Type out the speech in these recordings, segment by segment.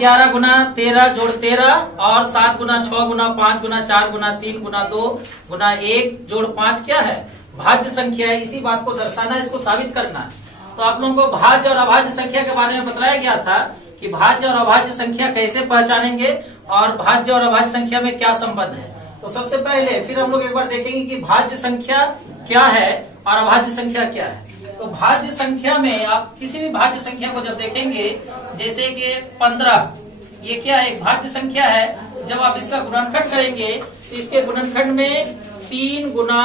11 गुना 13 जोड़ 13 और 7 गुना 6 गुना 5 गुना 4 गुना 3 गुना 2 गुना 1 जोड़ 5 क्या है? भाज्य संख्या है। इसी बात को दर्शाना, इसको साबित करना है। तो आप लोगों को भाज्य और अभाज्य संख्या के बारे में बताया गया था कि भाज्य और अभाज्य संख्या कैसे पहचानेंगे और भाज्य और अभाज्य संख्या में क्या संबंध है। तो सबसे पहले फिर हम लोग एक बार देखेंगे कि भाज्य संख्या क्या है और अभाज्य संख्या क्या है। तो भाज्य संख्या में आप किसी भी भाज्य संख्या को जब देखेंगे, जैसे कि 15, ये क्या है? एक भाज्य संख्या है। जब आप इसका गुणनखंड करेंगे तो इसके गुणनखंड में 3 गुना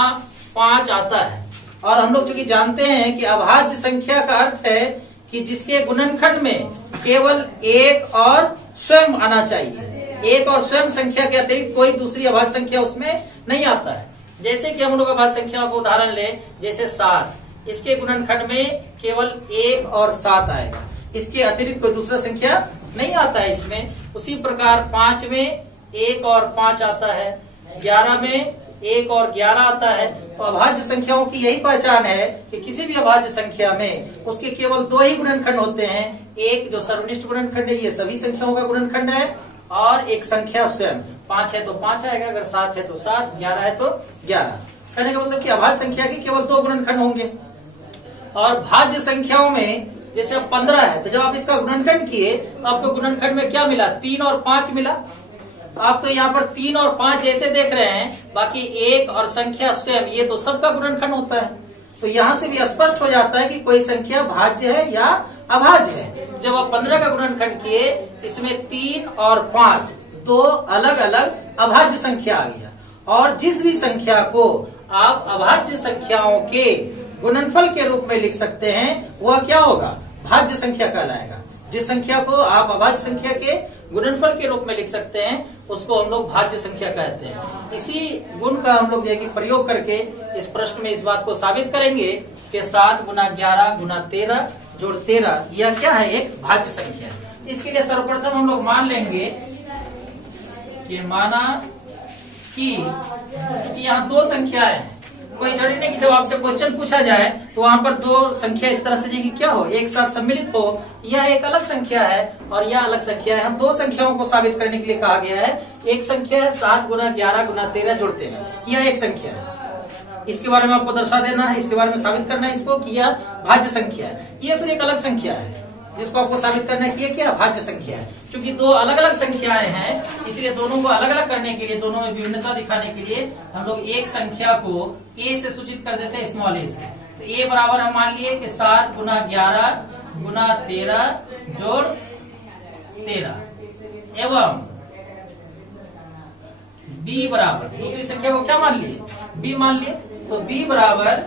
5 आता है। और हम लोग चूंकि जानते हैं कि अभाज्य संख्या का अर्थ है कि जिसके गुणनखंड में केवल एक और स्वयं आना चाहिए, एक और स्वयं संख्या के अतिरिक्त कोई दूसरी अभाज्य संख्या उसमें नहीं आता है। जैसे कि हम लोग अभाज्य संख्या को उदाहरण ले, जैसे 7, इसके गुणनखंड में केवल 1 और 7 आएगा, इसके अतिरिक्त कोई दूसरा संख्या नहीं आता है इसमें। उसी प्रकार 5 में 1 और 5 आता है, 11 में 1 और 11 आता है। तो अभाज्य संख्याओं की यही पहचान है कि किसी भी अभाज्य संख्या में उसके केवल 2 ही गुणनखंड होते हैं। एक जो सर्वनिष्ठ गुणनखंड है, ये सभी संख्याओं का गुणनखंड है, और एक संख्या स्वयं। 5 है तो 5 आएगा, अगर 7 है तो 7, 11 है तो 11। कहने का मतलब कि अभाज्य संख्या के केवल 2 गुणनखंड होंगे। और भाज्य संख्याओं में जैसे अब 15 है, तो जब आप इसका गुणनखंड किए तो आपको गुणनखंड में क्या मिला? 3 और 5 मिला। तो आप तो यहाँ पर 3 और 5 जैसे देख रहे हैं, बाकी 1 और संख्या स्वयं, ये तो सबका गुणनखंड होता है। तो यहाँ से भी स्पष्ट हो जाता है कि कोई संख्या भाज्य है या अभाज्य है। जब आप 15 का गुणनखंड किए, इसमें 3 और 5 दो अलग अलग अभाज्य संख्या आ गया। और जिस भी संख्या को आप अभाज्य संख्याओं के गुणनफल के रूप में लिख सकते हैं, वह क्या होगा? भाज्य संख्या कहलाएगा। जिस संख्या को आप अभाज्य संख्या के गुणनफल के रूप में लिख सकते हैं, उसको हम लोग भाज्य संख्या कहते हैं। इसी गुण का हम लोग प्रयोग करके इस प्रश्न में इस बात को साबित करेंगे कि 7 गुना 11 गुना 13 जोड़ 13 यह क्या है? एक भाज्य संख्या है। इसके लिए सर्वप्रथम हम लोग मान लेंगे कि माना कि यहाँ 2 संख्याएं हैं। कोई जरूरी नहीं कि जब आपसे क्वेश्चन पूछा जाए तो वहां पर 2 संख्या इस तरह से कि क्या हो, एक साथ सम्मिलित हो। यह एक अलग संख्या है और यह अलग संख्या है। हम 2 संख्याओं को साबित करने के लिए कहा गया है। एक संख्या है 7 गुना 11 गुना 13 जोड़ 13, यह एक संख्या है। इसके बारे में आपको दर्शा देना है, इसके बारे में साबित करना है इसको कि यह भाज्य संख्या है। यह फिर एक अलग संख्या है जिसको आपको साबित करना है कि क्या भाज्य संख्या है। क्योंकि 2 अलग अलग संख्याएं हैं, इसलिए दोनों को अलग अलग करने के लिए, दोनों में विभिन्नता दिखाने के लिए हम लोग एक संख्या को ए से सूचित कर देते हैं, स्मॉल ए से। तो ए बराबर हम मान लिए कि 7 गुना 11 गुना 13 जोड़ 13 एवं बी बराबर, दूसरी संख्या को क्या मान लिए? बी मान लिए। तो बी बराबर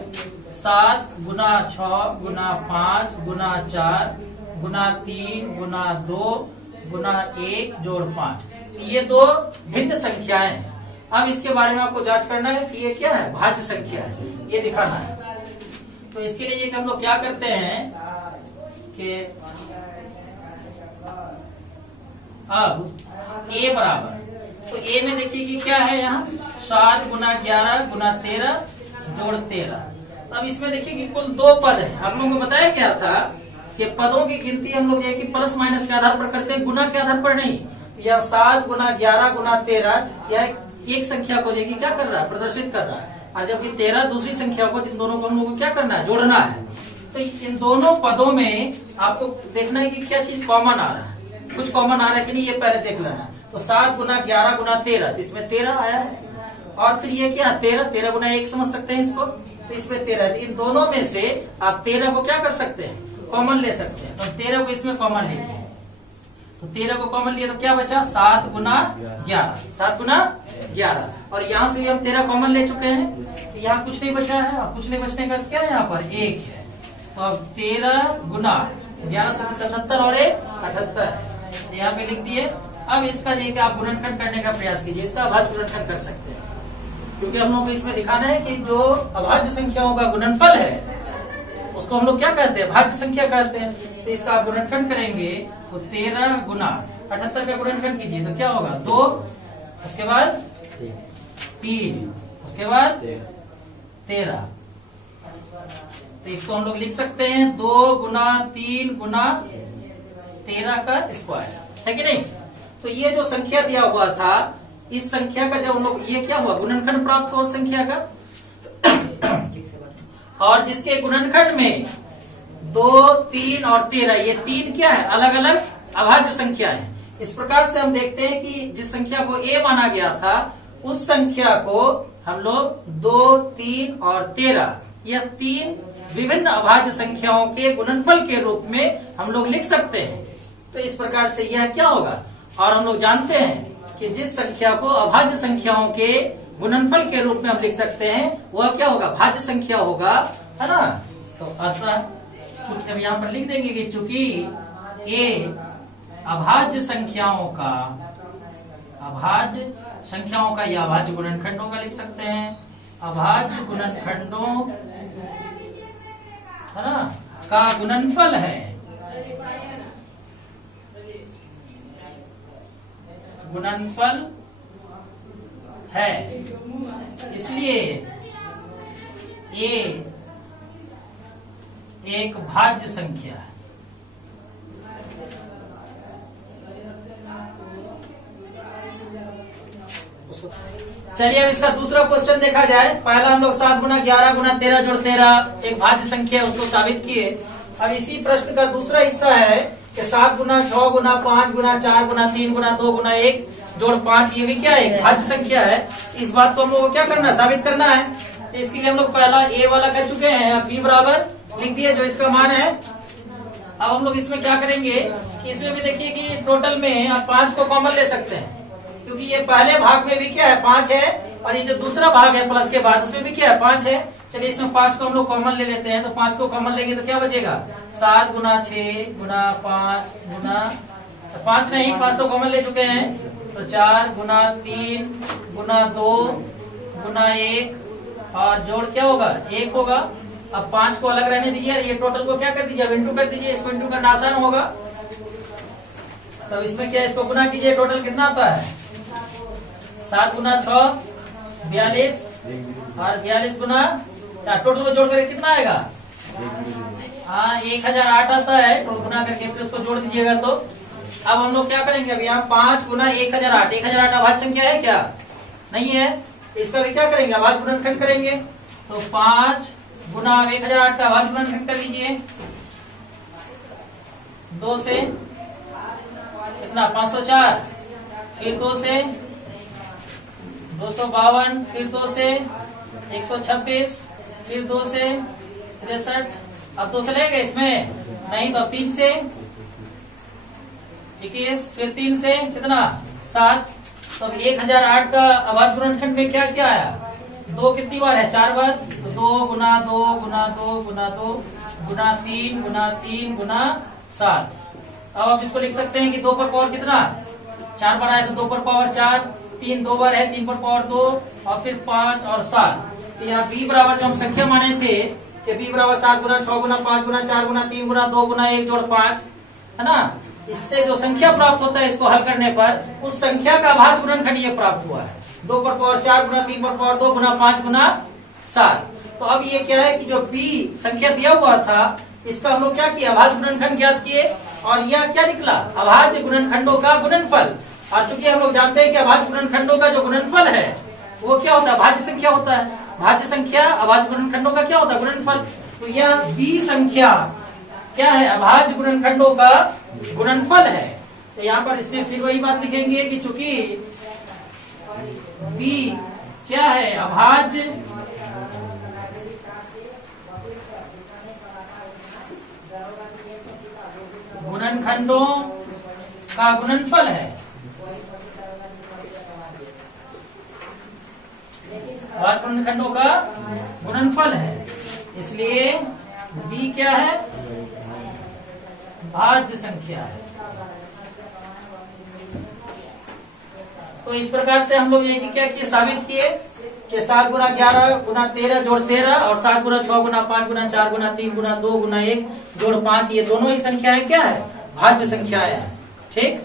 7 गुना 6 गुना 5 गुना 4 गुना 3 गुना 2 गुना 1 जोड़ 5। ये 2 भिन्न संख्याएं हैं। अब इसके बारे में आपको जांच करना है कि ये क्या है? भाज्य संख्या है, ये दिखाना है। तो इसके लिए ये हम लोग क्या करते हैं कि अब ए बराबर, तो ए में देखिए कि क्या है यहाँ? 7 गुना 11 गुना 13 जोड़ 13। अब इसमें देखिए कि कुल 2 पद है। आप लोगों को बताया क्या था कि पदों की गिनती हम लोग कि प्लस माइनस के आधार पर करते हैं, गुना के आधार पर नहीं। यह 7 गुना 11 गुना 13 यह एक संख्या को देखिए क्या कर रहा है? प्रदर्शित कर रहा है। और जबकि 13 दूसरी संख्या को, जिन दोनों को हम लोग को क्या करना है? जोड़ना है। तो इन दोनों पदों में आपको देखना है कि क्या चीज कॉमन आ रहा है, कुछ कॉमन आ रहा है कि नहीं, ये पहले देख लेना। तो 7 गुना 11 गुना 13, इसमें 13 आया है। और फिर ये क्या? 13 गुना 1 समझ सकते हैं इसको, तो इसमें 13 है। इन दोनों में से आप 13 को क्या कर सकते हैं? कॉमन ले सकते हैं। तो 13 को इसमें कॉमन लीजिए। तो 13 को कॉमन लिया तो क्या बचा? 7 गुना 11, 7 गुना 11। और यहाँ से भी हम 13 कॉमन ले चुके हैं, तो यहाँ कुछ नहीं बचा है। और कुछ नहीं बचने का क्या है? यहाँ पर 1 है। तो अब 13 गुना 11 से 77 और 1 78 है, यहाँ पे लिख दिए। अब इसका देखिए आप गुणनखंड करने का प्रयास कीजिए, इसका अभाज्य गुणनखंड कर सकते हैं। क्योंकि हम लोग को इसमें दिखाना है कि जो अभाज्य संख्याओं का गुणनफल है उसको हम लोग क्या कहते हैं? भाज्य संख्या कहते हैं। तो इसका आप गुणनखंड करेंगे तो 13 गुना 78 का गुणनखंड कीजिए तो क्या होगा? 2, उसके बाद 3, उसके बाद 13। तो इसको हम लोग लिख सकते हैं 2 गुना 3 गुना 13 का स्क्वायर, है कि नहीं। तो ये जो संख्या दिया हुआ था, इस संख्या का जब हम लोग ये क्या हुआ गुणनखंड प्राप्त हुआ उस संख्या का, और जिसके गुणनखंड में 2, 3 और 13 ये 3 क्या है अलग अलग अभाज्य संख्या है। इस प्रकार से हम देखते हैं कि जिस संख्या को a माना गया था उस संख्या को हम लोग 2, 3 और 13 यह 3 विभिन्न अभाज्य संख्याओं के गुणनफल के रूप में हम लोग लिख सकते हैं। तो इस प्रकार से यह क्या होगा, और हम लोग जानते हैं कि जिस संख्या को अभाज्य संख्याओं के गुणनफल के रूप में हम लिख सकते हैं वह क्या होगा भाज्य संख्या होगा, है ना। तो अतः चूंकि हम यहाँ पर लिख देंगे कि चूंकि a अभाज्य संख्याओं का या अभाज्य गुणनखंडों का लिख सकते हैं, अभाज्य गुणनखंडों है ना का गुणनफल है, गुणनफल है, इसलिए a एक भाज्य संख्या है। चलिए अब इसका दूसरा क्वेश्चन देखा जाए। पहला हम लोग 7 गुना 11 गुना 13 जोड़ 13 एक भाज्य संख्या है उसको साबित किए। अब इसी प्रश्न का दूसरा हिस्सा है कि 7 गुना 6 गुना 5 गुना 4 गुना 3 गुना 2 गुना 1 जोड़ 5 ये भी क्या है एक भाज्य संख्या है। इस बात को हम लोग को क्या करना है साबित करना है। तो इसके लिए हम लोग पहला a वाला कर चुके हैं, अब b बराबर लिख दिए जो इसका मान है। अब हम लोग इसमें क्या करेंगे कि इसमें भी देखिए कि टोटल में आप 5 को कॉमन ले सकते हैं क्योंकि ये पहले भाग में भी क्या है 5 है और ये जो दूसरा भाग है प्लस के बाद उसमें भी क्या है 5 है। चलिए इसमें 5 को हम लोग कॉमन ले लेते हैं। तो 5 को कॉमन लेंगे तो क्या बचेगा 7 गुना 6 गुना 5 गुना 5 नहीं 5 तो कॉमन ले चुके हैं तो 4 गुना 3 गुना 2 गुना 1 और जोड़ क्या होगा 1 होगा। अब 5 को अलग रहने दीजिए, ये टोटल को क्या कर दीजिए अब इंटू कर दीजिए, इसको इंटू करना आसान होगा। तब इसमें क्या इसको गुना कीजिए, टोटल कितना आता है 7 गुना 6 42 और 42 गुना 4 टोटल को जोड़ करके कितना आएगा हाँ 1008 आता है। तो गुना करके फिर उसको जोड़ दीजिएगा। तो अब हम लोग क्या करेंगे अब यहाँ 5 गुना 1008 1008 अभाज्य संख्या है क्या नहीं है। इसका भी क्या करेंगे अभाज्य गुणनखंड करेंगे। तो 5 गुना 1008 का अभाज्य गुणनखंड कर लीजिए 2 से कितना 504 फिर 2 से 252 फिर 2 से 126 फिर 2 से 63 अब 2 से लेगा इसमें नहीं तो अब 3 से 21 फिर 3 से कितना 7। तो अब 1008 का अभाज्य गुणनखंड में क्या क्या आया 2 कितनी बार है 4 बार। तो 2 गुना 2 गुना 2 गुना 2 गुना 3 गुना 3 गुना 7। अब आप इसको लिख सकते हैं कि 2 पर पावर कितना 4 बार आया तो 2 पर पावर 4 3 2 बार है 3 पर पावर 2 और फिर 5 और 7। तो यहाँ b बराबर जो हम संख्या माने थे कि b बराबर 7 गुना 6 गुना 5 गुना 4 गुना 3 गुना 2 गुना 1 जोड़ 5 है ना। इससे जो संख्या प्राप्त होता है इसको हल करने पर उस संख्या का अभाज्य गुणनखंड ये प्राप्त हुआ है 2 पर पावर 4 गुना 3 पर पावर 2 गुना 5 गुना 7। तो अब ये क्या है कि जो b संख्या दिया हुआ था इसका हम लोग क्या किया अभाज्य गुणनखंड ज्ञात किए और यह क्या निकला अभाज्य गुणनखंडों का गुणनफल। और चूंकि हम लोग जानते हैं कि अभाज्य गुणनखंडों का जो गुणनफल है वो क्या होता है भाज्य संख्या होता है। भाज्य संख्या अभाज्य गुणनखंडों का क्या होता है गुणनफल। तो यह b संख्या क्या है अभाज्य गुणनखंडों का गुणनफल है। तो यहाँ पर इसमें फिर वही बात लिखेंगे कि चूंकि b क्या है अभाज्य गुणनखंडों का गुणनफल है। अभाज्य गुणनखंडों का गुणनफल है इसलिए b क्या है भाज्य संख्या है। तो इस प्रकार से हम लोग ये क्या किए साबित किए कि 7 गुना 11 गुना 13 जोड़ 13 और 7 गुना 6 गुना 5 गुना 4 गुना 3 गुना 2 गुना 1 जोड़ 5 ये दोनों ही संख्याएं क्या है भाज्य संख्याएं हैं। ठीक।